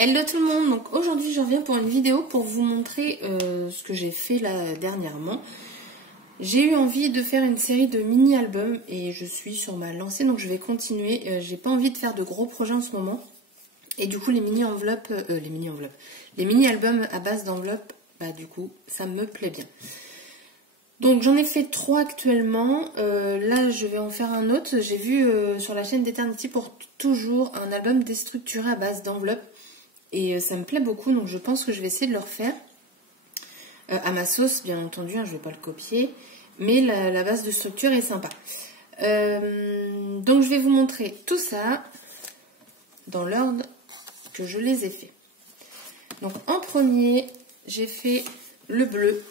Hello tout le monde, donc aujourd'hui je reviens pour une vidéo pour vous montrer ce que j'ai fait là dernièrement. J'ai eu envie de faire une série de mini-albums et je suis sur ma lancée, donc je vais continuer. J'ai pas envie de faire de gros projets en ce moment. Et du coup les mini-albums à base d'enveloppes, bah du coup ça me plaît bien. Donc j'en ai fait 3 actuellement, là je vais en faire un autre. J'ai vu sur la chaîne d'Eternity pour toujours un album déstructuré à base d'enveloppes. Et ça me plaît beaucoup, donc je pense que je vais essayer de le refaire. À ma sauce, bien entendu, hein, je ne vais pas le copier. Mais la base de structure est sympa. Donc je vais vous montrer tout ça dans l'ordre que je les ai fait. Donc en premier, j'ai fait le bleu.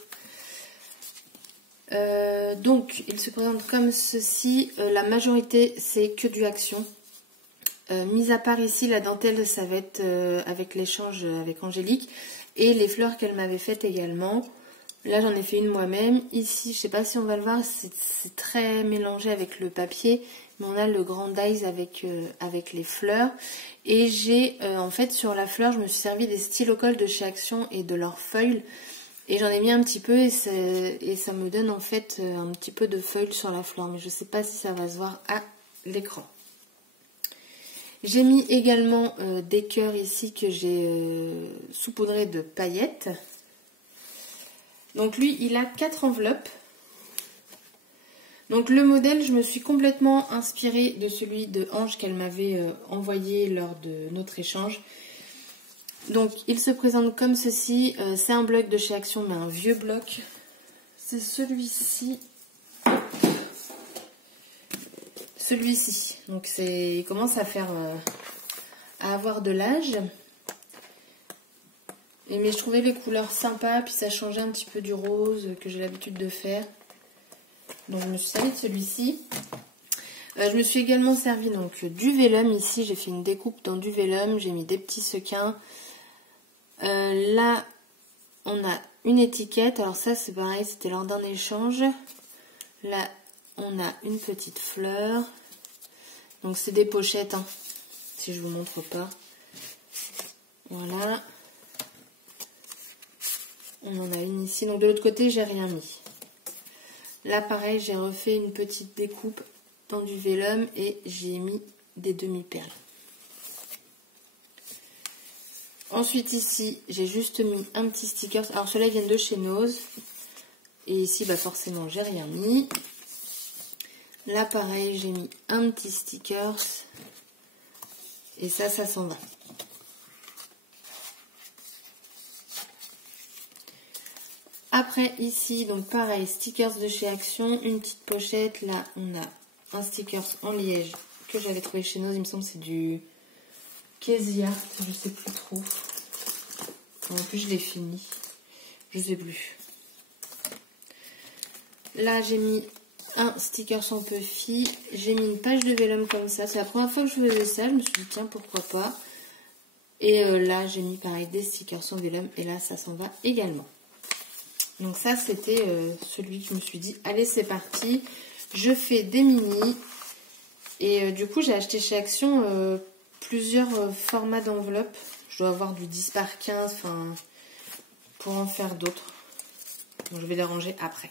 Donc il se présente comme ceci. La majorité, c'est que du action. Mis à part ici, la dentelle, ça va être avec l'échange avec Angélique. Et les fleurs qu'elle m'avait faites également. Là, j'en ai fait une moi-même. Ici, je sais pas si on va le voir, c'est très mélangé avec le papier. Mais on a le grand dies avec les fleurs. Et j'ai, en fait, sur la fleur, je me suis servi des stylo-colle de chez Action et de leur feuille. Et j'en ai mis un petit peu et ça me donne en fait un petit peu de feuille sur la fleur. Mais je sais pas si ça va se voir à l'écran. J'ai mis également des cœurs ici que j'ai saupoudrés de paillettes. Donc lui, il a 4 enveloppes. Donc le modèle, je me suis complètement inspirée de celui de Ange qu'elle m'avait envoyé lors de notre échange. Donc il se présente comme ceci. C'est un bloc de chez Action, mais un vieux bloc. C'est celui-ci. Celui-ci, donc il commence à faire à avoir de l'âge. Mais je trouvais les couleurs sympas, puis ça changeait un petit peu du rose que j'ai l'habitude de faire. Donc je me suis servi de celui-ci. Je me suis également servi donc du vélum. Ici j'ai fait une découpe dans du vélum, j'ai mis des petits sequins. Là on a une étiquette, alors ça c'est pareil, c'était lors d'un échange. Là on a une petite fleur. Donc c'est des pochettes, hein, si je vous montre pas. Voilà. On en a une ici. Donc de l'autre côté, j'ai rien mis. Là pareil, j'ai refait une petite découpe dans du vélum et j'ai mis des demi-perles. Ensuite ici, j'ai juste mis un petit sticker. Alors ceux-là viennent de chez Nose. Et ici, bah forcément, j'ai rien mis. Là, pareil, j'ai mis un petit stickers. Et ça s'en va. Après, ici, donc pareil, stickers de chez Action. Une petite pochette. Là, on a un stickers en liège que j'avais trouvé chez Nose. Il me semble que c'est du Casey Art. Je sais plus trop. En plus, je l'ai fini. Je sais plus. Là, j'ai mis un sticker sans Puffy, j'ai mis une page de vélum comme ça, c'est la première fois que je faisais ça, je me suis dit tiens pourquoi pas, et là j'ai mis pareil des stickers sans vélum, et là ça s'en va également. Donc ça c'était celui que je me suis dit allez c'est parti, je fais des mini, et du coup j'ai acheté chez Action plusieurs formats d'enveloppe, je dois avoir du 10 par 15, enfin pour en faire d'autres, donc je vais les ranger après.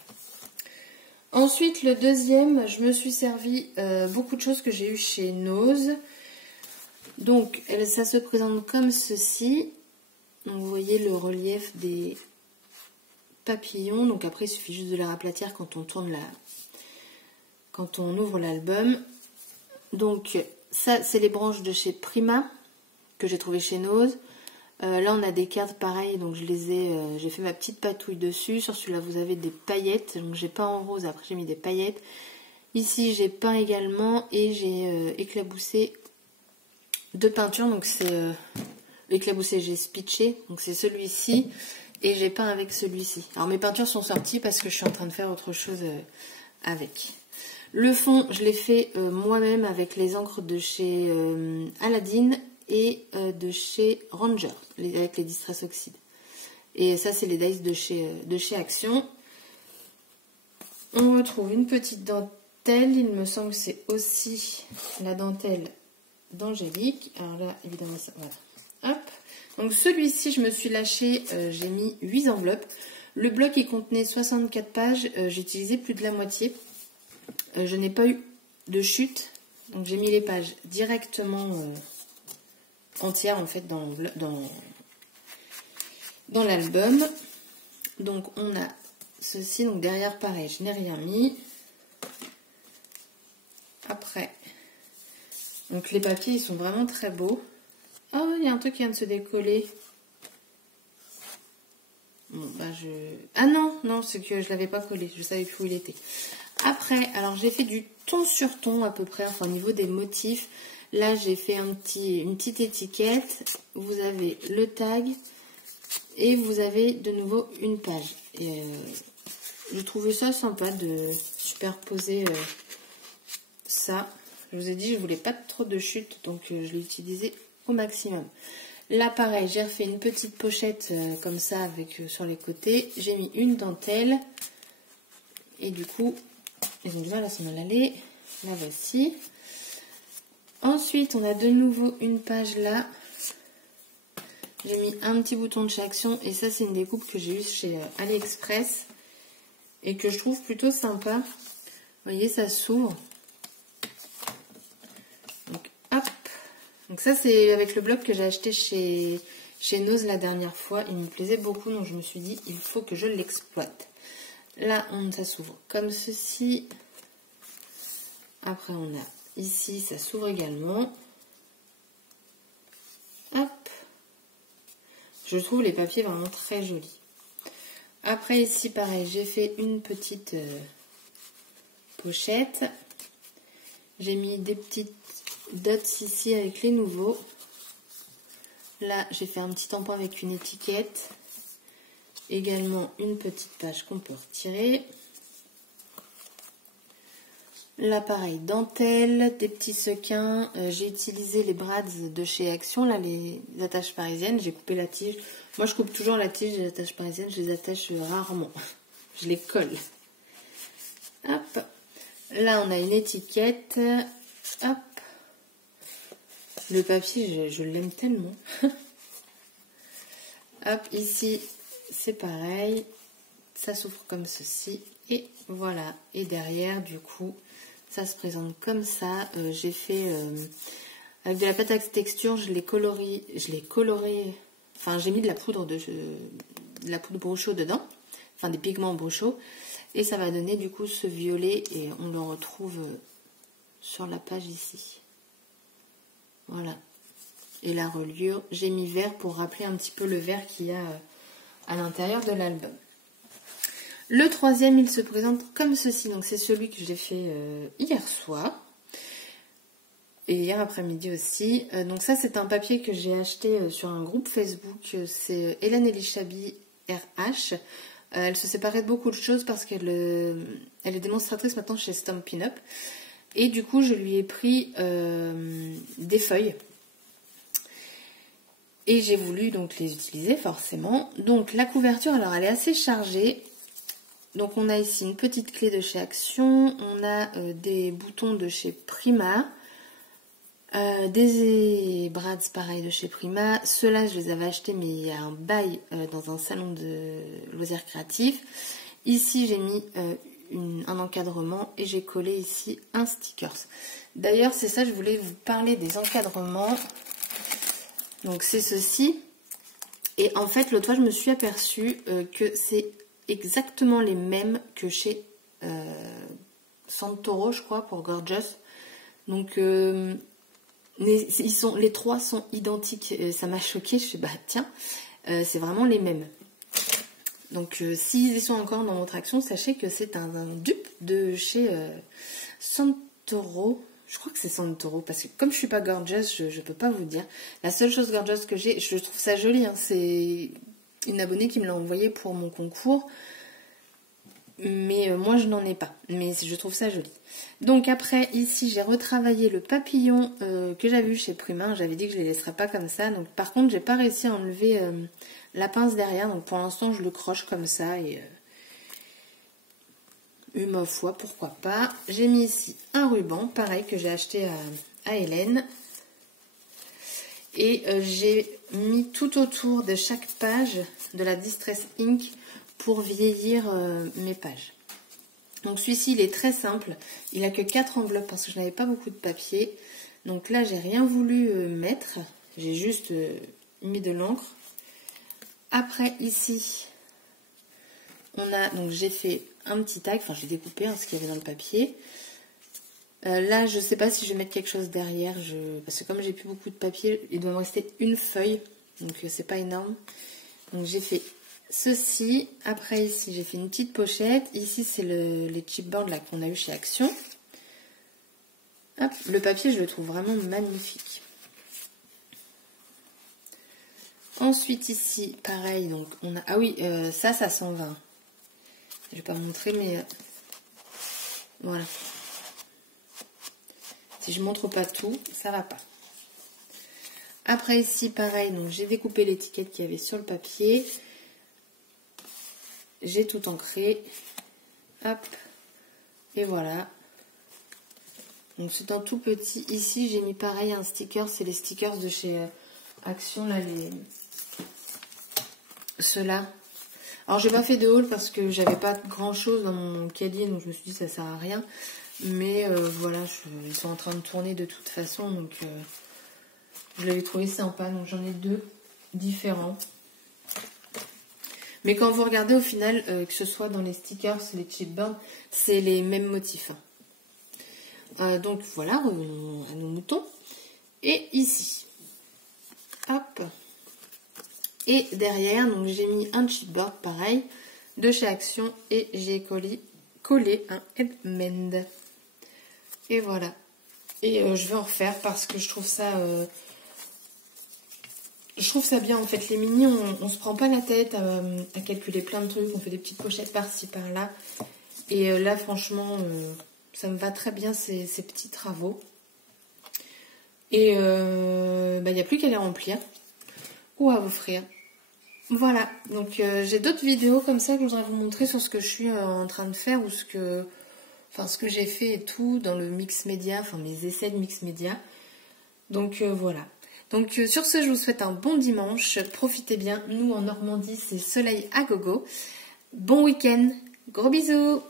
Ensuite, le deuxième, je me suis servi beaucoup de choses que j'ai eues chez Nose. Donc, ça se présente comme ceci. Donc, vous voyez le relief des papillons. Donc, après, il suffit juste de les aplatir quand on tourne quand on ouvre l'album. Donc, ça, c'est les branches de chez Prima que j'ai trouvé chez Nose. Là, on a des cartes pareilles, donc j'ai fait ma petite patouille dessus. Sur celui-là, vous avez des paillettes. Donc, j'ai peint en rose, après j'ai mis des paillettes. Ici, j'ai peint également et j'ai éclaboussé de peinture. Donc, c'est l'éclaboussé, j'ai spitché. Donc, c'est celui-ci. Et j'ai peint avec celui-ci. Alors, mes peintures sont sorties parce que je suis en train de faire autre chose avec. Le fond, je l'ai fait moi-même avec les encres de chez Aladdin et de chez Ranger, avec les Distress Oxide. Et ça, c'est les dice de chez Action. On retrouve une petite dentelle. Il me semble que c'est aussi la dentelle d'Angélique. Alors là, évidemment, ça, voilà. Hop. Donc celui-ci, je me suis lâché, j'ai mis 8 enveloppes. Le bloc, il contenait 64 pages, j'ai utilisé plus de la moitié. Je n'ai pas eu de chute, donc j'ai mis les pages directement entières en fait dans l'album. Donc on a ceci, donc derrière pareil, je n'ai rien mis. Après, donc les papiers, ils sont vraiment très beaux. Oh, il y a un truc qui vient de se décoller. Bon, bah ah non, c'est que je l'avais pas collé, je savais plus où il était. Après, alors j'ai fait du ton sur ton à peu près, enfin au niveau des motifs. Là, j'ai fait une petite étiquette. Vous avez le tag et vous avez de nouveau une page. Et je trouvais ça sympa de superposer ça. Je vous ai dit, je voulais pas trop de chute, donc je l'ai utilisé au maximum. Là, pareil, j'ai refait une petite pochette comme ça avec sur les côtés. J'ai mis une dentelle. Et du coup, ils ont du mal à s'en aller. La voici. Ensuite, on a de nouveau une page là. J'ai mis un petit bouton de chez Action. Et ça, c'est une découpe que j'ai eue chez AliExpress. Et que je trouve plutôt sympa. Vous voyez, ça s'ouvre. Donc, hop. Donc ça, c'est avec le bloc que j'ai acheté chez Nose la dernière fois. Il me plaisait beaucoup, donc je me suis dit, il faut que je l'exploite. Là, ça s'ouvre comme ceci. Après, on a ici, ça s'ouvre également. Hop. Je trouve les papiers vraiment très jolis. Après, ici, pareil, j'ai fait une petite pochette. J'ai mis des petites dots ici avec les nouveaux. Là, j'ai fait un petit tampon avec une étiquette. Également une petite page qu'on peut retirer. Là, pareil, dentelle, des petits sequins. J'ai utilisé les brads de chez Action, là, les attaches parisiennes. J'ai coupé la tige. Moi, je coupe toujours la tige des attaches parisiennes. Je les attache rarement. Je les colle. Hop. Là, on a une étiquette. Hop. Le papier, je l'aime tellement. Hop, ici, c'est pareil. Ça s'ouvre comme ceci. Et voilà. Et derrière, du coup, ça se présente comme ça. J'ai fait avec de la pâte à texture, je l'ai coloré. Enfin, j'ai mis de la poudre Bruchot dedans. Enfin, des pigments Bruchot. Et ça va donner du coup ce violet. Et on le retrouve sur la page ici. Voilà. Et la reliure, j'ai mis vert pour rappeler un petit peu le vert qu'il y a à l'intérieur de l'album. Le troisième, il se présente comme ceci. Donc c'est celui que j'ai fait hier soir. Et hier après-midi aussi. Donc ça, c'est un papier que j'ai acheté sur un groupe Facebook. C'est Hélène Elishabi RH. Elle se séparait de beaucoup de choses parce qu'elle est démonstratrice maintenant chez Stampin' Up. Et du coup, je lui ai pris des feuilles. Et j'ai voulu donc les utiliser forcément. Donc la couverture, alors elle est assez chargée. Donc on a ici une petite clé de chez Action. On a des boutons de chez Prima. Des brads pareil de chez Prima. Ceux-là, je les avais achetés mais il y a un bail dans un salon de loisirs créatifs. Ici, j'ai mis un encadrement et j'ai collé ici un stickers. D'ailleurs, c'est ça, je voulais vous parler des encadrements. Donc c'est ceci. Et en fait, l'autre fois, je me suis aperçue que c'est exactement les mêmes que chez Santoro, je crois, pour Gorgeous. Donc les trois sont identiques. Ça m'a choquée. Je suis bah tiens, c'est vraiment les mêmes. Donc s'ils y sont encore dans votre action, sachez que c'est un dupe de chez Santoro. Je crois que c'est Santoro, parce que comme je suis pas Gorgeous, je peux pas vous dire. La seule chose Gorgeous que j'ai, je trouve ça joli, hein, c'est une abonnée qui me l'a envoyé pour mon concours. Mais moi, je n'en ai pas. Mais je trouve ça joli. Donc après, ici, j'ai retravaillé le papillon que j'avais eu chez Prima. J'avais dit que je ne les laisserais pas comme ça. Donc par contre, j'ai pas réussi à enlever la pince derrière. Donc pour l'instant, je le croche comme ça. Et ma foi, pourquoi pas. J'ai mis ici un ruban, pareil, que j'ai acheté à Hélène. Et j'ai mis tout autour de chaque page de la Distress Ink pour vieillir mes pages. Donc celui-ci il est très simple, il n'a que 4 enveloppes parce que je n'avais pas beaucoup de papier. Donc là j'ai rien voulu mettre, j'ai juste mis de l'encre. Après ici, donc j'ai fait un petit tag, enfin j'ai découpé ce qu'il y avait dans le papier. Là je ne sais pas si je vais mettre quelque chose derrière, parce que comme j'ai plus beaucoup de papier, il doit me rester une feuille, donc c'est pas énorme. Donc j'ai fait ceci. Après ici j'ai fait une petite pochette. Ici c'est les chipboards là qu'on a eu chez Action. Hop, le papier je le trouve vraiment magnifique. Ensuite ici pareil, donc on a, ah oui, ça 120. Je vais pas montrer mais voilà. Si je montre pas tout, ça va pas. Après ici pareil, donc j'ai découpé l'étiquette qu'il y avait sur le papier. J'ai tout ancré. Hop. Et voilà. Donc c'est un tout petit. Ici j'ai mis pareil un sticker. C'est les stickers de chez Action là, ceux-là. Alors j'ai pas fait de haul parce que j'avais pas grand chose dans mon caddie, donc je me suis dit ça sert à rien. Mais voilà, ils sont en train de tourner de toute façon, donc je l'avais trouvé sympa. Donc j'en ai 2 différents. Mais quand vous regardez au final, que ce soit dans les stickers, les chipboards, c'est les mêmes motifs. Donc voilà, revenons à nos moutons. Et ici, hop. Et derrière, donc j'ai mis un chipboard pareil de chez Action et j'ai collé un headband. Et voilà. Et je vais en refaire parce que je trouve ça bien en fait. Les mini, on se prend pas la tête à calculer plein de trucs. On fait des petites pochettes par-ci par-là. Et là franchement, ça me va très bien ces petits travaux. Et il n'y a plus qu'à les remplir ou à offrir. Voilà, donc j'ai d'autres vidéos comme ça que je voudrais vous montrer sur ce que je suis en train de faire ou ce que j'ai fait et tout dans le mix média, enfin mes essais de mix média. Donc voilà. Donc sur ce, je vous souhaite un bon dimanche. Profitez bien. Nous en Normandie, c'est soleil à gogo. Bon week-end. Gros bisous.